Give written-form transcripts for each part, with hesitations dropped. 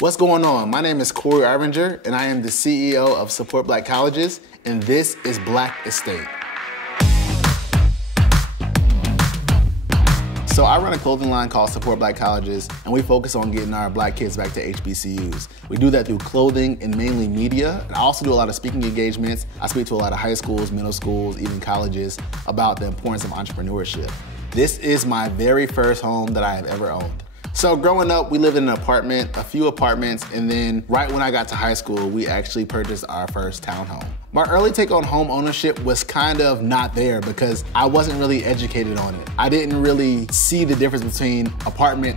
What's going on? My name is Corey Arvinger, and I am the CEO of Support Black Colleges, and this is Black Estate. So I run a clothing line called Support Black Colleges, and we focus on getting our black kids back to HBCUs. We do that through clothing and mainly media. And I also do a lot of speaking engagements. I speak to a lot of high schools, middle schools, even colleges about the importance of entrepreneurship. This is my very first home that I have ever owned. So growing up, we lived in an apartment, a few apartments, and then right when I got to high school, we actually purchased our first townhome. My early take on home ownership was kind of not there because I wasn't really educated on it. I didn't really see the difference between apartment,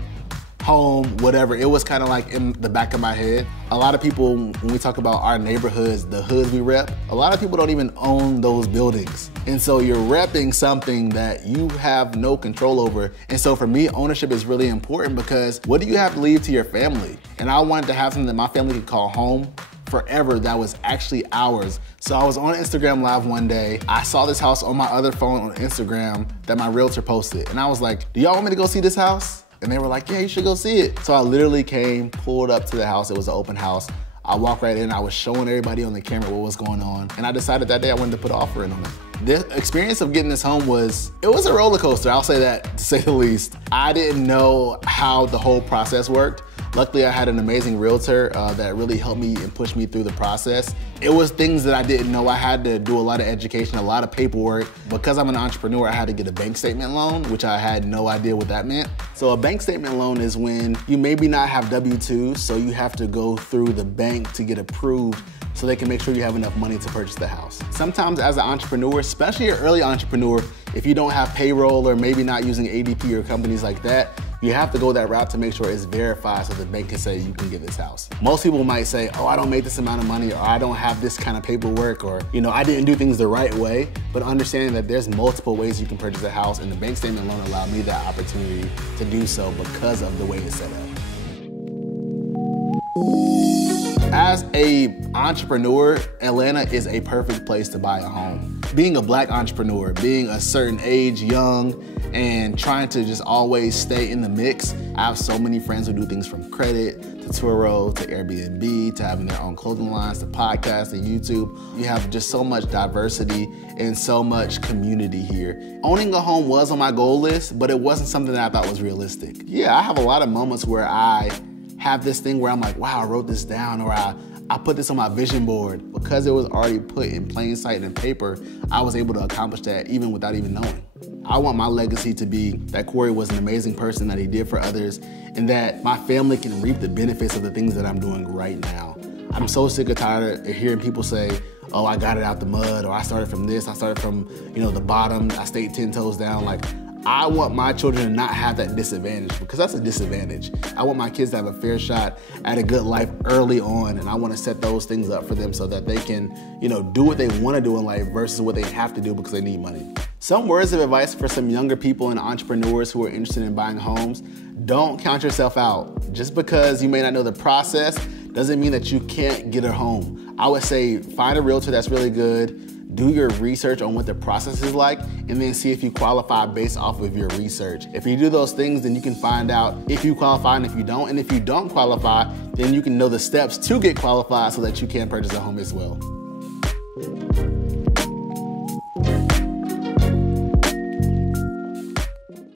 home, whatever. It was kind of like in the back of my head. A lot of people, when we talk about our neighborhoods, the hoods we rep, a lot of people don't even own those buildings. And so you're repping something that you have no control over. And so for me, ownership is really important because what do you have to leave to your family? And I wanted to have something that my family could call home forever that was actually ours. So I was on Instagram Live one day. I saw this house on my other phone on Instagram that my realtor posted. And I was like, do y'all want me to go see this house? And they were like, yeah, you should go see it. So I literally came, pulled up to the house. It was an open house. I walked right in. I was showing everybody on the camera what was going on. And I decided that day I wanted to put an offer in on it. The experience of getting this home was a roller coaster. I'll say that, to say the least. I didn't know how the whole process worked. Luckily, I had an amazing realtor that really helped me and pushed me through the process. It was things that I didn't know. I had to do a lot of education, a lot of paperwork. Because I'm an entrepreneur, I had to get a bank statement loan, which I had no idea what that meant. So a bank statement loan is when you maybe not have W-2s, so you have to go through the bank to get approved so they can make sure you have enough money to purchase the house. Sometimes as an entrepreneur, especially an early entrepreneur, if you don't have payroll or maybe not using ADP or companies like that, you have to go that route to make sure it's verified so the bank can say you can get this house. Most people might say, oh, I don't make this amount of money, or I don't have this kind of paperwork, or I didn't do things the right way. But understanding that there's multiple ways you can purchase a house, and the bank statement loan allowed me that opportunity to do so because of the way it's set up. As an entrepreneur, Atlanta is a perfect place to buy a home. Being a black entrepreneur, being a certain age, young, and trying to just always stay in the mix. I have so many friends who do things from credit to Turo to Airbnb to having their own clothing lines to podcasts and YouTube. You have just so much diversity and so much community here. Owning a home was on my goal list, but it wasn't something that I thought was realistic. Yeah, I have a lot of moments where I have this thing where I'm like, wow, I wrote this down, or I put this on my vision board. Because it was already put in plain sight and paper, I was able to accomplish that even without even knowing. I want my legacy to be that Corey was an amazing person, that he did for others, and that my family can reap the benefits of the things that I'm doing right now. I'm so sick and tired of hearing people say, oh, I got it out the mud, or I started from this, I started from the bottom, I stayed 10 toes down. Like, I want my children to not have that disadvantage, because that's a disadvantage. I want my kids to have a fair shot at a good life early on, and I want to set those things up for them so that they can, do what they want to do in life versus what they have to do because they need money. Some words of advice for some younger people and entrepreneurs who are interested in buying homes: don't count yourself out. Just because you may not know the process doesn't mean that you can't get a home. I would say find a realtor that's really good. Do your research on what the process is like, and then see if you qualify based off of your research. If you do those things, then you can find out if you qualify and if you don't. And if you don't qualify, then you can know the steps to get qualified so that you can purchase a home as well.